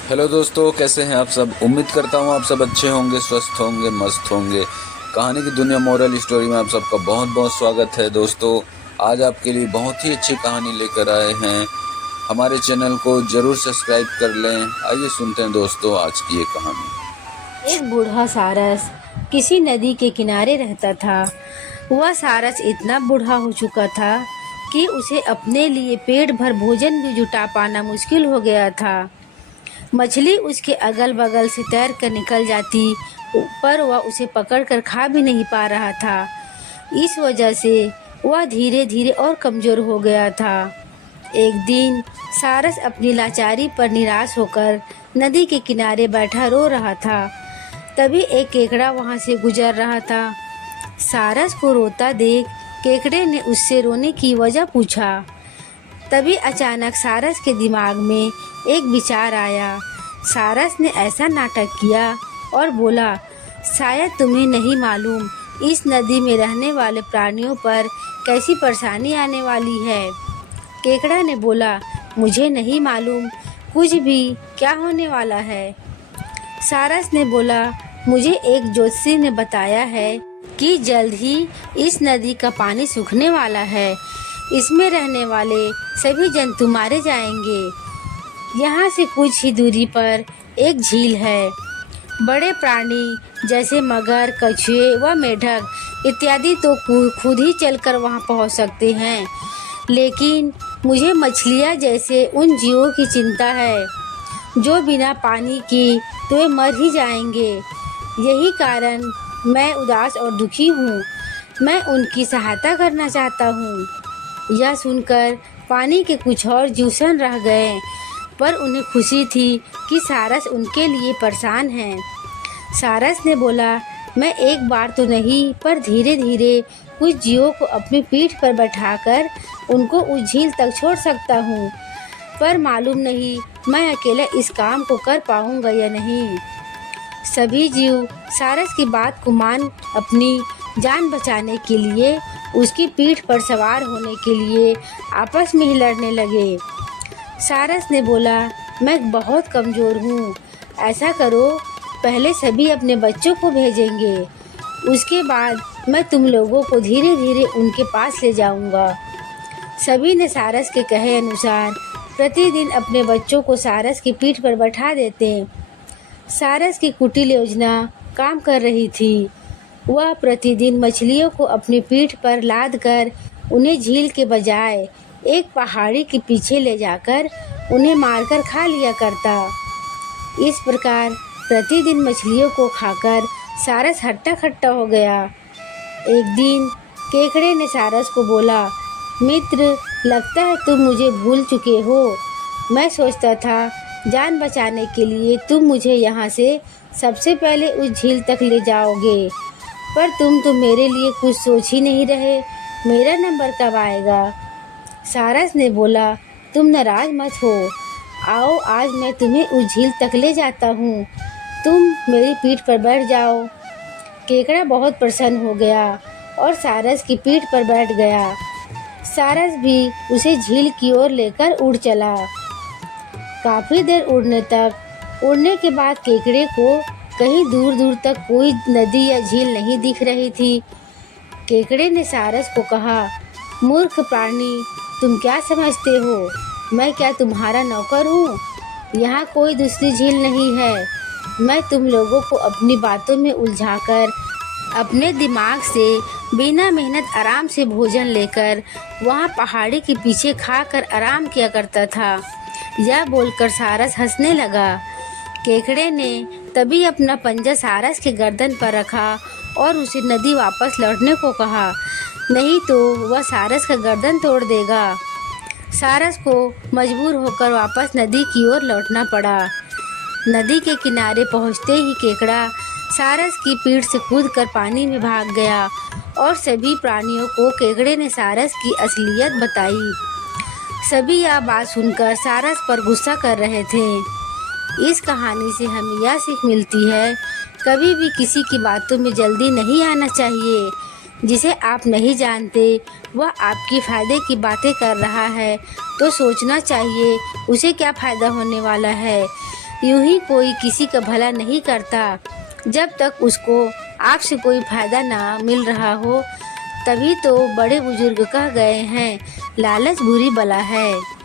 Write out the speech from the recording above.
Hello दोस्तों, कैसे हैं आप सब। उम्मीद करता हूँ आप सब अच्छे होंगे, स्वस्थ होंगे, मस्त होंगे। कहानी की दुनिया मोरल स्टोरी में आप सबका बहुत बहुत स्वागत है। दोस्तों, आज आपके लिए बहुत ही अच्छी कहानी लेकर आए हैं। हमारे चैनल को जरूर सब्सक्राइब कर लें। आइए सुनते हैं दोस्तों आज की ये कहानी। एक बूढ़ा सारस किसी नदी के किनारे रहता था। वह सारस इतना बूढ़ा हो चुका था कि उसे अपने लिए पेट भर भोजन भी जुटा पाना मुश्किल हो गया था। मछली उसके अगल बगल से तैर कर निकल जाती, पर वह उसे पकड़ कर खा भी नहीं पा रहा था। इस वजह से वह धीरे धीरे और कमज़ोर हो गया था। एक दिन सारस अपनी लाचारी पर निराश होकर नदी के किनारे बैठा रो रहा था। तभी एक केकड़ा वहां से गुजर रहा था। सारस को रोता देख केकड़े ने उससे रोने की वजह पूछा। तभी अचानक सारस के दिमाग में एक विचार आया। सारस ने ऐसा नाटक किया और बोला, शायद तुम्हें नहीं मालूम इस नदी में रहने वाले प्राणियों पर कैसी परेशानी आने वाली है। केकड़ा ने बोला, मुझे नहीं मालूम कुछ भी, क्या होने वाला है। सारस ने बोला, मुझे एक ज्योतिषी ने बताया है कि जल्द ही इस नदी का पानी सूखने वाला है। इसमें रहने वाले सभी जंतु मारे जाएंगे। यहाँ से कुछ ही दूरी पर एक झील है। बड़े प्राणी जैसे मगर, कछुए व मेढक इत्यादि तो खुद ही चलकर वहाँ पहुँच सकते हैं, लेकिन मुझे मछलियाँ जैसे उन जीवों की चिंता है जो बिना पानी की तो वे मर ही जाएंगे। यही कारण मैं उदास और दुखी हूँ। मैं उनकी सहायता करना चाहता हूँ। यह सुनकर पानी के कुछ और जीवसन रह गए, पर उन्हें खुशी थी कि सारस उनके लिए परेशान है। सारस ने बोला, मैं एक बार तो नहीं पर धीरे धीरे कुछ जीवों को अपनी पीठ पर बैठाकर उनको उस झील तक छोड़ सकता हूँ, पर मालूम नहीं मैं अकेला इस काम को कर पाऊँगा या नहीं। सभी जीव सारस की बात को मान अपनी जान बचाने के लिए उसकी पीठ पर सवार होने के लिए आपस में ही लड़ने लगे। सारस ने बोला, मैं बहुत कमज़ोर हूँ। ऐसा करो, पहले सभी अपने बच्चों को भेजेंगे, उसके बाद मैं तुम लोगों को धीरे धीरे उनके पास ले जाऊँगा। सभी ने सारस के कहे अनुसार प्रतिदिन अपने बच्चों को सारस की पीठ पर बैठा देते। सारस की कुटिल योजना काम कर रही थी। वह प्रतिदिन मछलियों को अपनी पीठ पर लाद कर उन्हें झील के बजाय एक पहाड़ी के पीछे ले जाकर उन्हें मारकर खा लिया करता। इस प्रकार प्रतिदिन मछलियों को खाकर सारस हट्टा खट्टा हो गया। एक दिन केकड़े ने सारस को बोला, मित्र, लगता है तुम मुझे भूल चुके हो। मैं सोचता था जान बचाने के लिए तुम मुझे यहाँ से सबसे पहले उस झील तक ले जाओगे, पर तुम तो मेरे लिए कुछ सोच ही नहीं रहे। मेरा नंबर कब आएगा। सारस ने बोला, तुम नाराज मत हो। आओ, आज मैं तुम्हें उस झील तक ले जाता हूँ। तुम मेरी पीठ पर बैठ जाओ। केकड़ा बहुत प्रसन्न हो गया और सारस की पीठ पर बैठ गया। सारस भी उसे झील की ओर लेकर उड़ चला। काफ़ी देर उड़ने के बाद केकड़े को कहीं दूर दूर तक कोई नदी या झील नहीं दिख रही थी। केकड़े ने सारस को कहा, मूर्ख प्राणी, तुम क्या समझते हो, मैं क्या तुम्हारा नौकर हूँ। यहाँ कोई दूसरी झील नहीं है। मैं तुम लोगों को अपनी बातों में उलझाकर अपने दिमाग से बिना मेहनत आराम से भोजन लेकर वहाँ पहाड़ी के पीछे खाकर आराम किया करता था। यह बोलकर सारस हंसने लगा। केकड़े ने तभी अपना पंजा सारस के गर्दन पर रखा और उसे नदी वापस लौटने को कहा, नहीं तो वह सारस का गर्दन तोड़ देगा। सारस को मजबूर होकर वापस नदी की ओर लौटना पड़ा। नदी के किनारे पहुंचते ही केकड़ा सारस की पीठ से कूदकर पानी में भाग गया और सभी प्राणियों को केकड़े ने सारस की असलियत बताई। सभी यह बात सुनकर सारस पर गुस्सा कर रहे थे। इस कहानी से हमें यह सीख मिलती है, कभी भी किसी की बातों में जल्दी नहीं आना चाहिए। जिसे आप नहीं जानते वह आपकी फ़ायदे की बातें कर रहा है तो सोचना चाहिए उसे क्या फ़ायदा होने वाला है। यूं ही कोई किसी का भला नहीं करता जब तक उसको आग से कोई फायदा ना मिल रहा हो। तभी तो बड़े बुजुर्ग कह गए हैं, लालच बुरी बला है।